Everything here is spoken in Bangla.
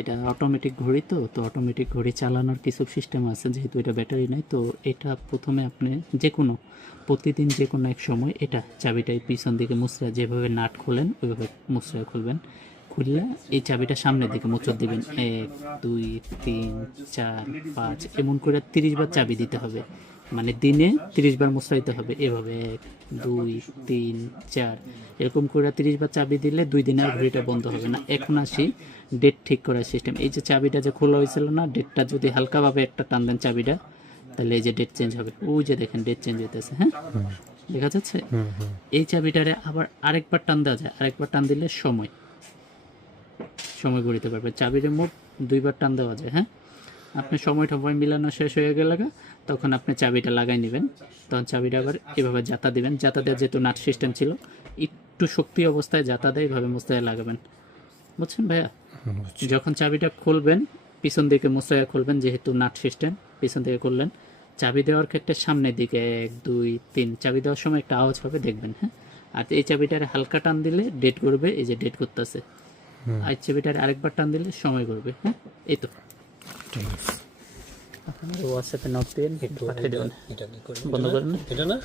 এটা অটোমেটিক ঘড়ি, তো অটোমেটিক ঘড়ি চালানোর কিছু সিস্টেম আছে, যেহেতু এটা ব্যাটারি নেই। তো এটা প্রথমে আপনি প্রতিদিন যে কোনো এক সময় এটা চাবিটাই পিছন দিকে মুচড়ে, যেভাবে নাট খোলেন ওইভাবে মুচড়ে খুলবেন। খুললে এই চাবিটা সামনের দিকে মোচড় দিবেন, 1 2 3 4 5 এমন করে 30 বার চাবি দিতে হবে। মানে দিনে 30 বার মুচড়াইতে হবে এভাবে, 1 2 3 4 এরকম করে 30 বার চাবি দিলে 2 দিনে আর ঘড়িটা বন্ধ হবে না। এখন আসি ডেট ঠিক করার সিস্টেম। এই যে চাবিটা যে খোলা হয়েছিল না, ডেটটা যদি হালকাভাবে একটা টান দেন চাবিটা, তাহলে এই যে ডেট চেঞ্জ হবে। ওই যে দেখেন ডেট চেঞ্জ হইতেছে, হ্যাঁ দেখা যাচ্ছে। এই চাবিটারে আবার আরেকবার টান দেওয়া যায়, আরেকবার টান দিলে সময় ঘুরিতে পারবে। চাবির মোট 2 বার টান দেওয়া যায়। হ্যাঁ, আপনি সময়টা মিলানো শেষ হয়ে গেলে তখন আপনি চাবিটা লাগাই নেবেন। তখন চাবিটা আবার এভাবে জাতা দিবেন। জাতা দেওয়ার যেহেতু নাট সিস্টেম ছিল, একটু শক্তি অবস্থায় জাতা দিয়ে এভাবে মোস্তায় লাগাবেন, বুঝছেন ভাইয়া? যখন চাবিটা খুলবেন পিছন দিকে মোস্তায় খুলবেন, যেহেতু নাট সিস্টেম পিছন দিকে খুললেন। চাবি দেওয়ার ক্ষেত্রে সামনের দিকে 1 2 3 চাবি দেওয়ার সময় একটা আওয়াজ হবে, দেখবেন। হ্যাঁ, আর এই চাবিটার হালকা টান দিলে ডেট করবে, এই যে ডেট করতেছে। আর চাবিটার আরেকবার টান দিলে সময় করবে। হ্যাঁ, এই তো ঠিক আছে। আপনার হোয়াটসঅ্যাপে নোট দিয়ে পাঠিয়ে দেবেন। এটা কি করব? বন্ধ করেন না? এটা না